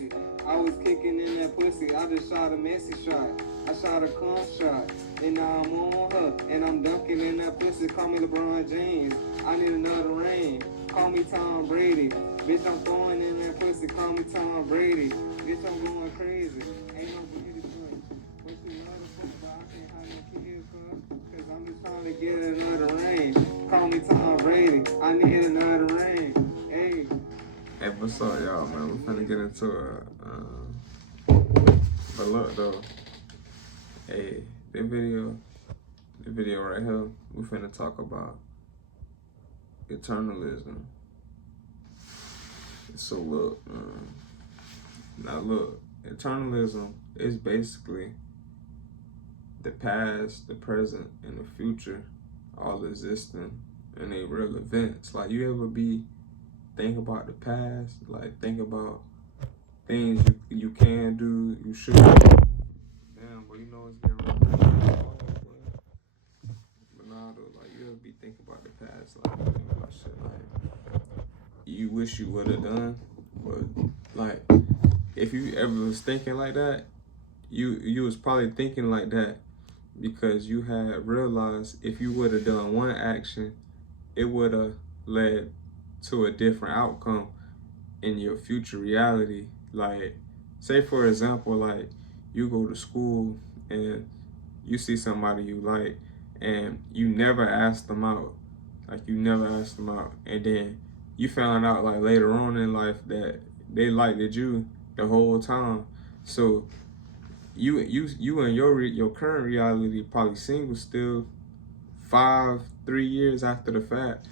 pussy. I was kicking in that pussy. I just shot a messy shot. I shot a cum shot. And now I'm on her. And I'm dunking in that pussy. Call me LeBron James. I need another ring. Call me Tom Brady. Bitch, I'm throwing in that pussy. Call me Tom Brady. Bitch, I'm going crazy. Ain't no Brady punch. But you love the fuck, but I can't have no kids, cause I'm just trying to get another ring. Call me Tom Brady. I need another ring. Hey. Hey, what's up, y'all, man? We're finna get into it. But look, though. Hey, the video right here, we finna talk about Eternalism. So look, now look, Eternalism is basically the past, the present, and the future all existing in a real events. Like, you ever think about the past, like think about things you can do, you should do. Damn, but you know it's getting real. But nah, though, like, you ever thinking about the past, like think about shit like you wish you would have done, but like if you ever was thinking like that, you was probably thinking like that because you had realized if you would have done one action, it would have led to a different outcome in your future reality. Like, say for example, like you go to school and you see somebody you like and you never asked them out. Like, you never asked them out, and then you found out like later on in life that they liked you the whole time. So you in your current reality probably single still 3 years after the fact,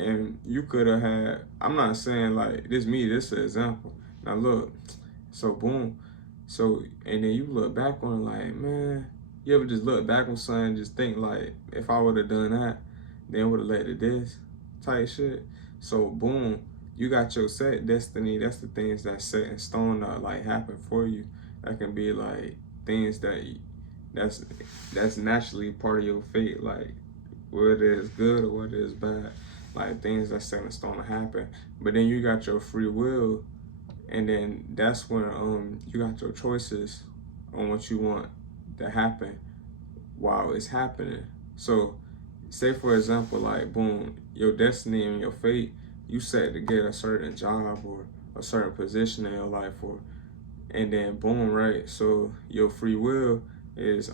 and you could have had, I'm not saying like this is an example. Now look, so boom, so and then you look back on it like, man, you ever just look back on something and just think like, if I would have done that, then it would have led to this type shit. So boom, you got your set destiny. That's the things that's set in stone that like happen for you. That can be like things that's naturally part of your fate, like whether it's good or whether it's bad, like things that's set in stone to happen. But then you got your free will, and then that's when you got your choices on what you want to happen while it's happening. So say for example, like boom, your destiny and your fate, you set to get a certain job or a certain position in your life, or and then boom, right? So your free will is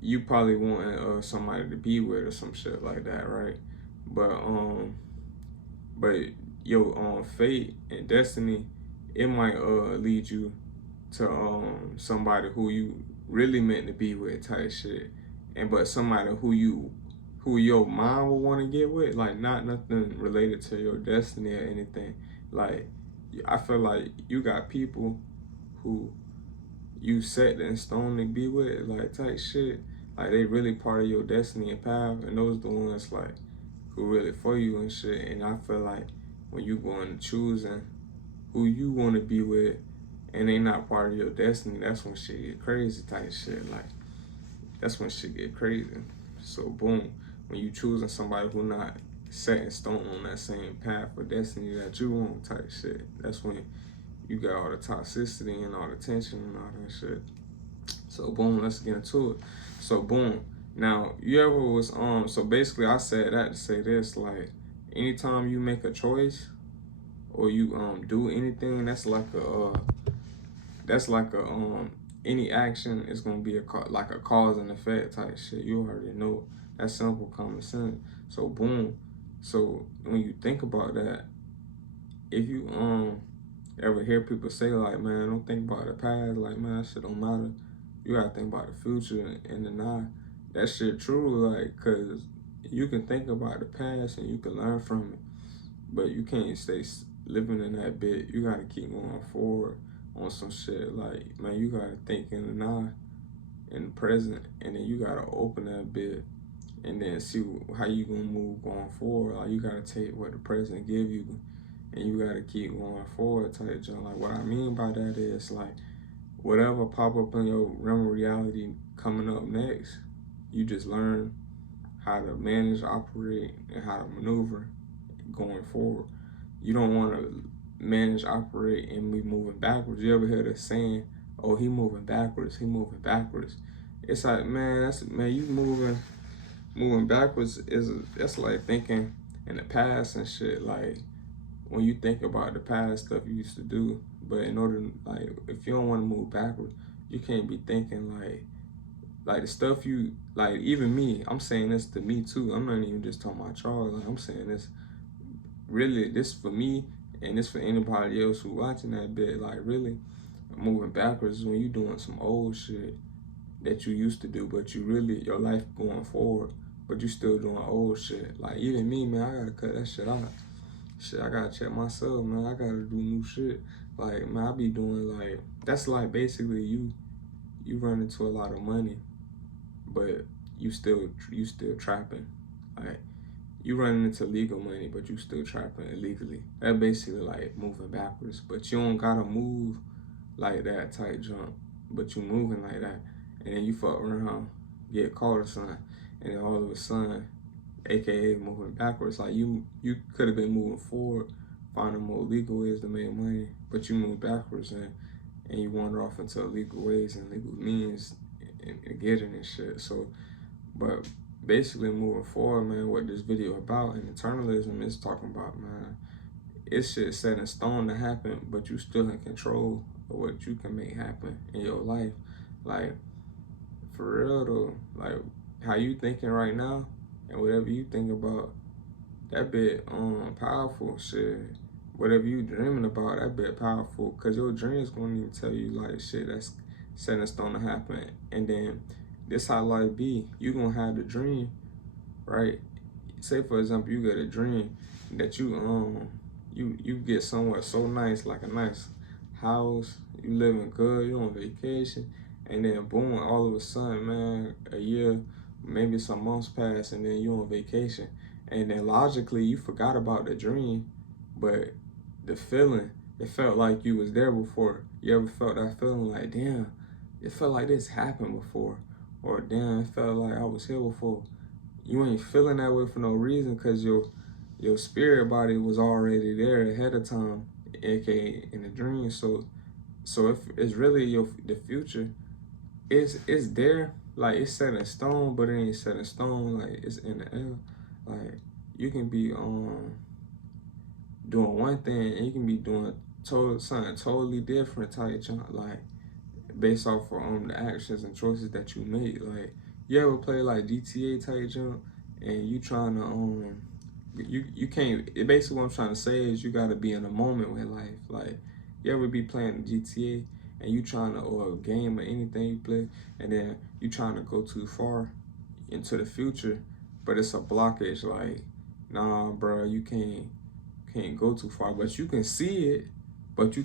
you probably want somebody to be with or some shit like that, right? But your fate and destiny, it might lead you to somebody who you really meant to be with type shit, and but somebody who your mind will want to get with, like not nothing related to your destiny or anything. Like, I feel like you got people who you set in stone to be with, like type shit. Like, they really part of your destiny and path, and those the ones like who really for you and shit. And I feel like when you going to choosing who you want to be with, and they not part of your destiny, that's when shit get crazy type shit. Like, that's when shit get crazy. So boom, when you choosing somebody who not set in stone on that same path or destiny that you want type shit, that's when you got all the toxicity and all the tension and all that shit. So boom, let's get into it. So boom, now you ever was so basically I said that to say this, like anytime you make a choice or you do anything, that's like a any action is gonna be like a cause and effect type shit. You already know. That's simple common sense. So boom, so when you think about that, if you ever hear people say like, man, don't think about the past, like, man, that shit don't matter, you gotta think about the future and the now. That shit true, like, cause you can think about the past and you can learn from it, but you can't stay living in that bit. You gotta keep going forward on some shit. Like, man, you gotta think in the now, in the present, and then you gotta open that bit and then see how you gonna move going forward. Like, you gotta take what the present give you, and you gotta keep going forward type joint. Like, what I mean by that is, like, whatever pop up in your realm of reality coming up next, you just learn how to manage, operate, and how to maneuver going forward. You don't want to manage, operate, and we moving backwards. You ever heard of saying, "Oh, he moving backwards. He moving backwards." It's like, man, you moving backwards that's like thinking in the past and shit. Like when you think about the past stuff you used to do, but in order, like, if you don't want to move backwards, you can't be thinking like the stuff you like. Even me, I'm saying this to me too. I'm not even just talking about Charles. Like I'm saying this really, this for me, and this for anybody else who watching that bit. Like really, moving backwards is when you doing some old shit that you used to do, but you really your life going forward, but you still doing old shit. Like even me, man, I gotta cut that shit out. Shit, I gotta check myself, man. I gotta do new shit. Like man, I be doing like that's like basically you run into a lot of money, but you still trapping. Like you running into legal money, but you still trapping illegally. That basically like moving backwards. But you don't gotta move like that tight jump. But you moving like that. And then you fuck around, get caught or something, and then all of a sudden, aka moving backwards, like you could have been moving forward, finding more legal ways to make money, but you move backwards and you wander off into illegal ways and legal means and getting and shit. So but basically moving forward, man, what this video about and eternalism is talking about, man, it's shit set in stone to happen, but you still in control of what you can make happen in your life. Like for real though, like how you thinking right now and whatever you think about, that bit powerful shit. Whatever you dreaming about, that bit powerful, cause your dreams gonna even tell you like shit that's set in stone to happen. And then this how life be. You gonna have the dream, right? Say for example, you get a dream that you get somewhere so nice, like a nice house, you living good, you on vacation, and then boom, all of a sudden, man, a year, maybe some months pass, and then you on vacation, and then logically you forgot about the dream, but the feeling, it felt like you was there before. You ever felt that feeling like, damn, it felt like this happened before, or damn, it felt like I was here before. You ain't feeling that way for no reason, because your spirit body was already there ahead of time, aka in the dream. So if it's really the future, it's there, like it's set in stone, but it ain't set in stone, like it's in the air. Like you can be doing one thing and you can be doing something totally different type jump, like based off of the actions and choices that you make. Like you ever play like GTA type jump and you trying to you can't, it basically what I'm trying to say is you gotta be in a moment with life. Like you ever be playing GTA and you trying to, or a game or anything you play, and then you trying to go too far into the future, but it's a blockage, like nah bro, you can't go too far, but you can see it, but you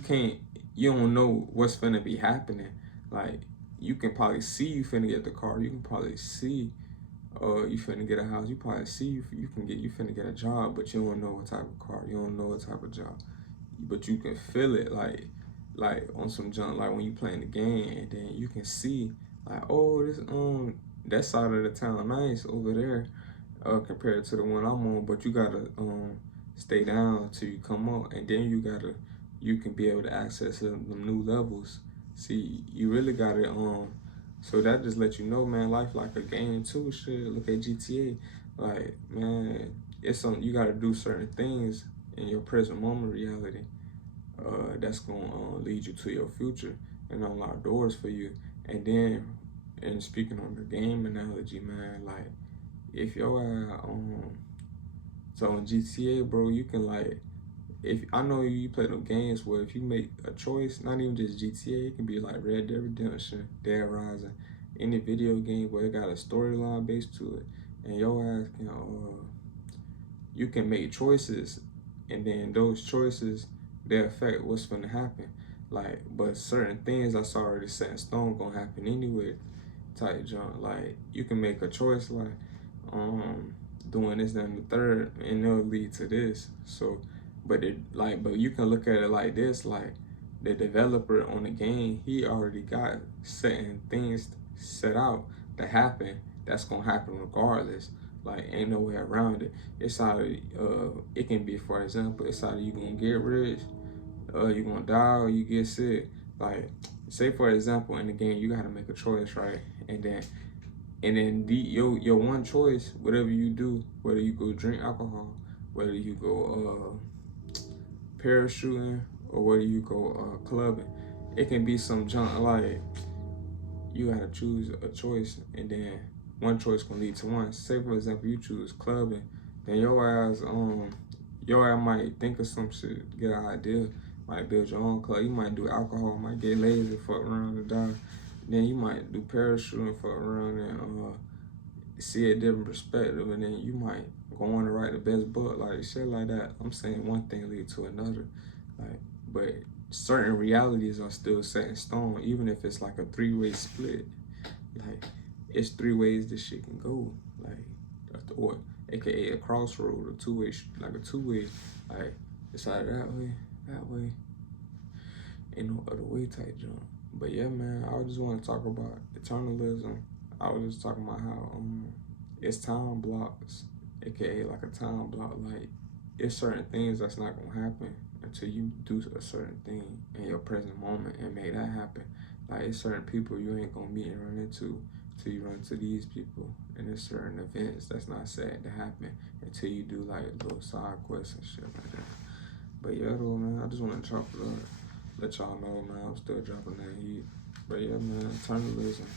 don't know what's finna be happening. Like you can probably see you finna get the car, you can probably see you finna get a house, you probably see you finna get a job, but you don't know what type of car, you don't know what type of job, but you can feel it, like on some junk, like when you playing the game, and then you can see like, oh, this that side of the town nice over there compared to the one I'm on, but you gotta stay down till you come up, and then you can be able to access them new levels. See, you really gotta so that just let you know, man, life like a game too. Shit, look at GTA. Like, man, you gotta do certain things in your present moment reality that's gonna lead you to your future and unlock doors for you. And then, and speaking on the game analogy, man, like if your so in GTA, bro, you can like, if I know you play them games where if you make a choice, not even just GTA, it can be like Red Dead Redemption, Dead Rising, any video game where it got a storyline based to it, and your ass can you can make choices, and then those choices they affect what's gonna happen. Like, but certain things that's already set in stone gonna happen anyway. Type junk. Like you can make a choice like doing this, then the third, and it'll lead to this. So, but you can look at it like this, like the developer on the game, he already got certain things set out to happen. That's gonna happen regardless. Like ain't no way around it. It's either it can be, for example, it's either you gonna get rich You gonna die or you get sick. Like, say for example, in the game, you gotta make a choice, right? And then your one choice, whatever you do, whether you go drink alcohol, whether you go parachuting, or whether you go clubbing, it can be some junk like you gotta choose a choice, and then one choice can lead to one. Say for example, you choose clubbing, then your ass might think of some shit, get an idea, might build your own club. You might do alcohol, might get lazy, fuck around and die. Then you might do parachuting, fuck around and see a different perspective, and then you might go on to write the best book, like shit like that. I'm saying one thing lead to another, like, but certain realities are still set in stone, even if it's like a three-way split. Like, it's three ways this shit can go, like, or aka a crossroad, a two-way, like a two-way, like it's either that way, ain't no other way type jump. But yeah, man, I just want to talk about eternalism. I was just talking about how it's time blocks, aka like a time block. Like, it's certain things that's not gonna happen until you do a certain thing in your present moment and make that happen. Like, it's certain people you ain't gonna meet and run into until you run into these people, and there's certain events that's not set to happen until you do like little side quests and shit like that. But yeah, though, man, I just want to let y'all know, man, I'm still dropping that heat. But yeah, man, eternalism.